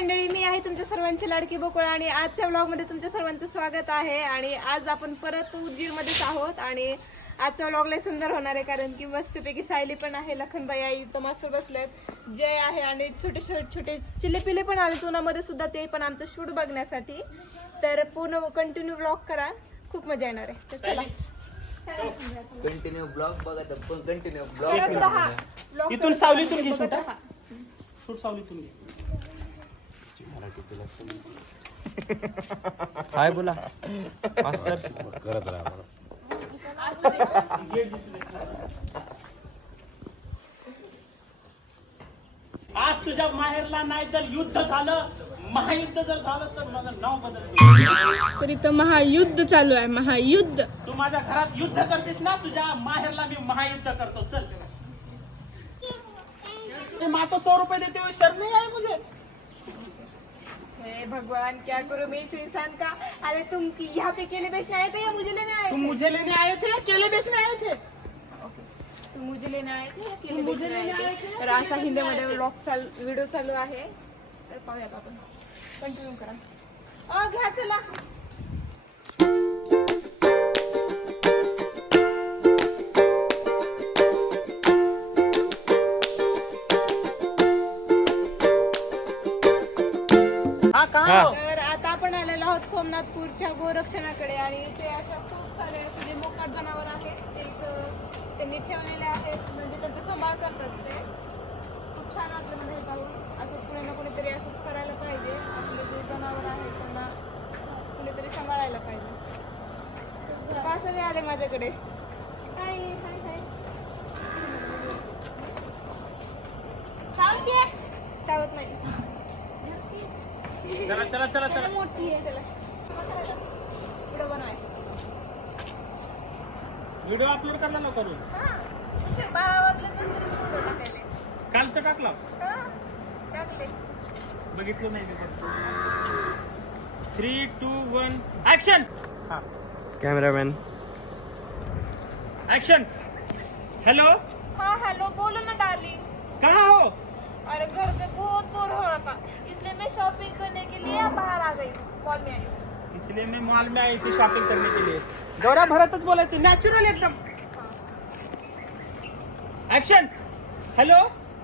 मंडळी मी आहे तुमच्या सर्वांची लाडकी बोकळ आणि आजच्या व्लॉगमध्ये तुमच्या सर्वांचं स्वागत आहे. आणि आज आपण परत उदगीरमध्येच आहोत आणि आजचा व्लॉग लय सुंदर होणार आहे कारण की मस्तपैकी सायली पण आहे लखनबाई आई इथं मस्त बसलेत जय आहे आणि छोटे छोटे पिल्ले पण आले. उन्हामध्ये सुद्धा ते पण आमचं शूट बघण्यासाठी. तर पूर्ण कंटिन्यू व्लॉग करा. खूप मजा येणार आहे. तर चला. कंटिन्यू ब्लॉग बघत कंटिन्यू ब्लॉग इथून सावलीतून. घे शूट, हा? राहा. सावलीतून घे हाय बोला. मास्तर करत राहा आज तुझ्या माहेरला नाही तर युद्ध झालं. महायुद्ध जर झालं तर माझं नाव बदल तर इथं महायुद्ध चालू आहे महायुद्ध. तू माझ्या घरात युद्ध करतेस ना तुझ्या माहेरला मी महायुद्ध करतो. चल. ये माँ तो सौ रुपए देते हुए शर्म नहीं आई मुझे. हे भगवान क्या करूं मैं इस इंसान का? अरे तुम की- यहाँ पे केले बेचने आए थे या मुझे लेने आए तुम थे? मुझे लेने आए थे या केले बेचने आए थे? तुम मुझे लेने आए थे या केले बेचने आए थे? तर असा हिंदीमध्ये व्लॉग चाल व्हिडिओ चालू आहे. तर पाहूयात आपण. कंटिन्यू करा. अ घ्या चला. तर आता आपण आलेलो आहोत सोमनाथपूरच्या गोरक्षणाकडे आणि इथे अशा खूप सारे असे जे मोकाट जनावर आहेत ते इथं त्यांनी ठेवलेले आहेत. म्हणजे त्यांचा सांभाळ करतात ते. खूप छान वाटलं मला हे पाहून. असंच कुणी ना कुणीतरी असंच करायला पाहिजे. आपले जे जनावर आहेत त्यांना कुणीतरी सांभाळायला पाहिजे. तर का सगळे आले माझ्याकडे हाय हाय हाय चावत नाही चला चला चला चला. मोठी आहे त्याला. पुढं बनवाय. व्हिडिओ अपलोड करला नको रोज. हा तसे बारा वाजले पण तरी फोटो टाकायले. कालचं टाकला? हा टाकले. बघितलं नाही थ्री टू वन ऍक्शन हा. कॅमेरामॅन एक्शन हेलो हाँ हेलो बोलो ना डार्लिंग कहाँ हो? अरे घर पे बहुत बोर हो रहा था। इसलिए मैं शॉपिंग करने के लिए बाहर आ गई मॉल में आई। इसलिए मैं मॉल में आई थी शॉपिंग करने के लिए। गौरा भरतच बोलायचं नॅचरल एकदम। ऍक्शन हेलो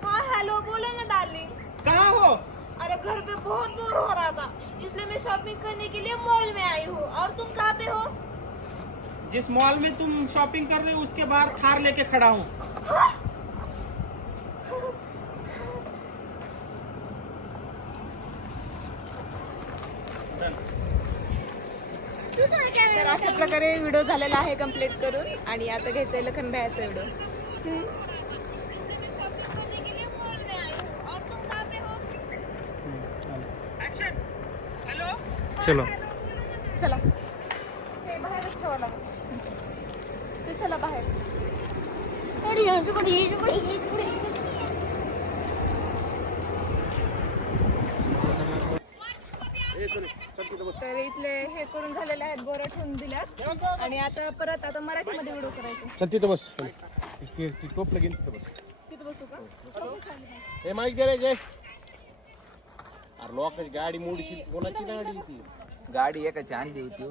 हाँ हेलो बोलो ना डार्लिंग कहाँ हो? अरे घर पे बहुत बोर हो रहा था। इसलिए मैं शॉपिंग करने के लिए मॉल में आई हूँ। और तुम कहाँ पे हो? जिस मॉल में तुम शॉपिंग कर रहे हो उसके बाहर थार लेके खड़ा हूँ? तर अशा प्रकारे व्हिडिओ झालेला आहे कंप्लीट करून. आणि आता घ्यायचंय लखन भयाचा व्हिडिओ चलो. चला. हे बाहेरच ठेवावं लागेल. ते चला बाहेर तर इथले हे करून झालेले आहेत गोरे ठेवून दिल्यात. आणि आता परत आता मराठीमध्ये व्हिडिओ करायचे. चल तिथं बस. टोप लगेन तिथं बस. तिथं बसू का? हे माईक गॅरेज आहे अरे लोकांची गाडी मोडीची कोणाची गाडी ती गाडी एकाची आणली होती हो.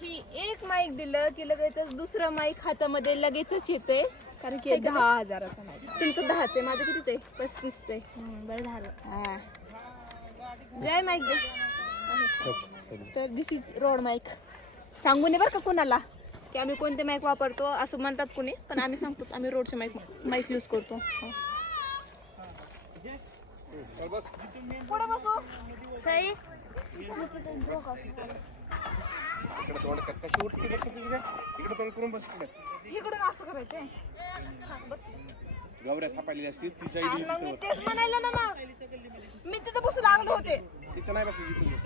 ही एक माईक दिलं की लगेच दुसरं माईक हातामध्ये लगेचच येते कारण की दहा हजाराचा नाही. तुमचं दहाच आहे माझं कितीच आहे? पस्तीस आहे. बरं झालं. हा. जय माईक दे. तर दिस इज रोड माईक सांगू नये बरं का कोणाला? की आम्ही कोणते माईक वापरतो असं म्हणतात कोणी पण आम्ही सांगतो आम्ही रोडचे माईक माईक यूज करतो. पुढे बसू. सई. इकडून असं करायचंय. असतीस ती साईड मग मी तेच म्हणायला ना मग. मी तिथं बसू लागलो होते. तिथं नाही बस इथं बस.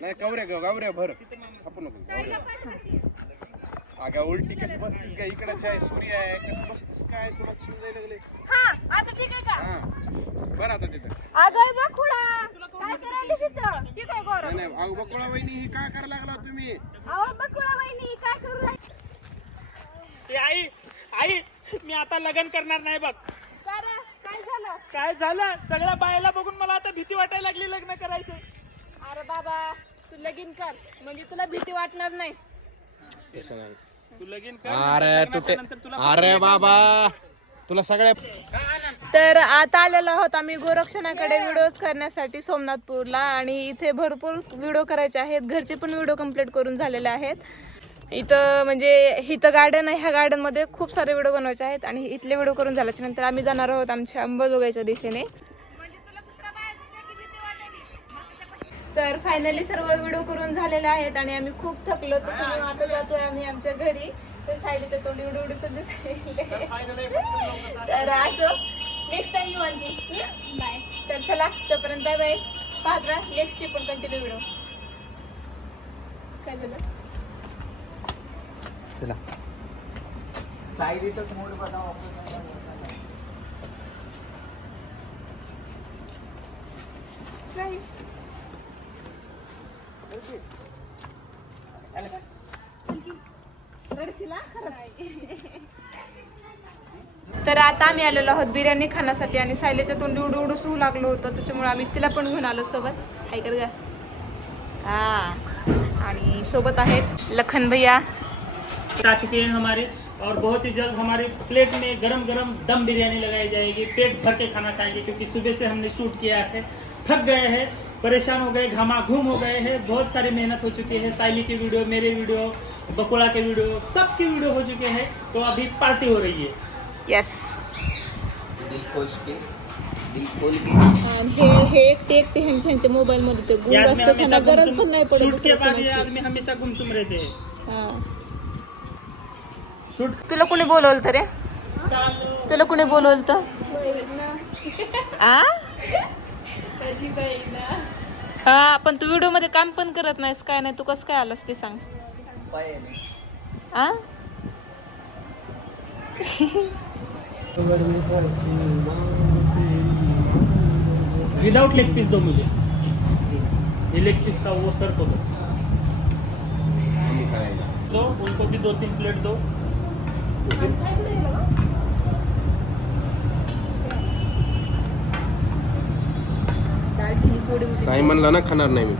नाही कवऱ्या ग गावऱ्या भर. थापू नको गावऱ्या अगं उलटी कशी बसतीस काय इकडे आहे सूर्य आहे. कसं बसतीस? काय तुला सुजायला लागले? हा आता ठीक आहे का? हा. बरं आता तिथं. अगं बघ खुडा काय करायला तिथं ठीक आहे गौरव. नाही बकुळा वहिनी ही काय करायला लागला तुम्ही? अहो वहिनी काय करू राहिली? ए, आई आई मी आता लग्न करणार नाही बघ. काय झालं? सगळ्या बायला बघून मला आता भीती वाटायला लागली लग्न करायचं. अरे बाबा तू लगीन कर. म्हणजे तुला भीती वाटणार नाही. तू लगीन कर अरे तुटे अरे बाबा तुला सगळ्या तर आता आलेलो आहोत आम्ही गोरक्षणाकडे व्हिडिओज करण्यासाठी सोमनाथपूरला आणि इथे भरपूर व्हिडिओ करायचे आहेत. घरचे पण व्हिडिओ कंप्लीट करून झालेले आहेत. इथं म्हणजे इथं गार्डन आहे ह्या गार्डनमध्ये खूप सारे व्हिडिओ बनवायचे आहेत आणि इथले व्हिडिओ करून झाल्याच्यानंतर आम्ही जाणार आहोत आमच्या अंबाजोगाईच्या दिशेने. तर फायनली सर्व व्हिडिओ करून झालेले आहेत आणि आम्ही खूप थकलो त्याच्यामुळे आता जातोय आम्ही आमच्या घरी. तर सायलीच्या तोंडी उडी उडी सुद्धा तर असं नेक्स्ट टाइम येऊ आणखी बाय तर चला तोपर्यंत बाय बाय पाहत राहा नेक्स्टची पण कंटिन्यू व्हिडिओ काय झालं? चला. सायलीचाच मूड बनाव. तर आता आम्ही आलेलो आहोत बिर्याणी खाण्यासाठी आणि सायलेच्या तोंडी उडू उडू सू लागलो होतं त्याच्यामुळे आम्ही तिला पण घेऊन आलो सोबत. हाय कर गा. हा. आणि सोबत आहेत लखन भैया आ चुके हैं हमारे और बहुत ही जल्द हमारे प्लेट में गरम गरम दम बिरयानी लगाई जाएगी पेट भर के खाना खाएँगे क्योंकि सुबह से हमने शूट किया है। थक गए हैं परेशान हो गए घमाघूम हो गए हैं बहुत सारी मेहनत हो चुकी है साइली की वीडियो मेरे वीडियो बकोड़ा के वीडियो सबके वीडियो हो चुके हैं तो अभी पार्टी हो रही है। येस दिल खोश के दिल खोल के। आणि हे हे एकटे एकटे ह्यांच्या ह्यांच्या मोबाईल मध्ये ते ये गुंग आदमी असतं त्यांना हमेशा गरज पण नाही गुमसुम पडत शूट के दुसऱ्या बाद ये कोणाची. आदमी हमेशा गुमसुम रहते हैं। हा. शूट तुला कोणी बोलवलं तर? रे तुला कोणी बोलवलं तर? आ? हा पण तू व्हिडिओमध्ये काम पण करत नाहीस काय नाही तू कसं काय आलास ते सांग. आ? विदाउट लेग पीस दो मुझे ये लेग पीस का वो सर्व को दो. दो उनको भी दो तीन प्लेट दो. साई म्हणला ना खाणार नाही मी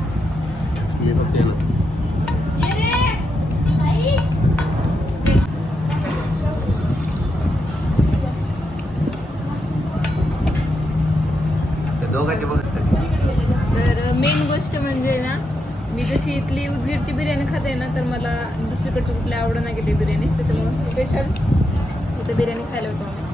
मी फक्त येणार इथली बिर्याणी खाते ना तर मला दुसरीकडची कुठली आवड नाही गेली बिर्याणी. त्याच्यामुळे स्पेशल इथं बिर्याणी खायला होतो आम्ही.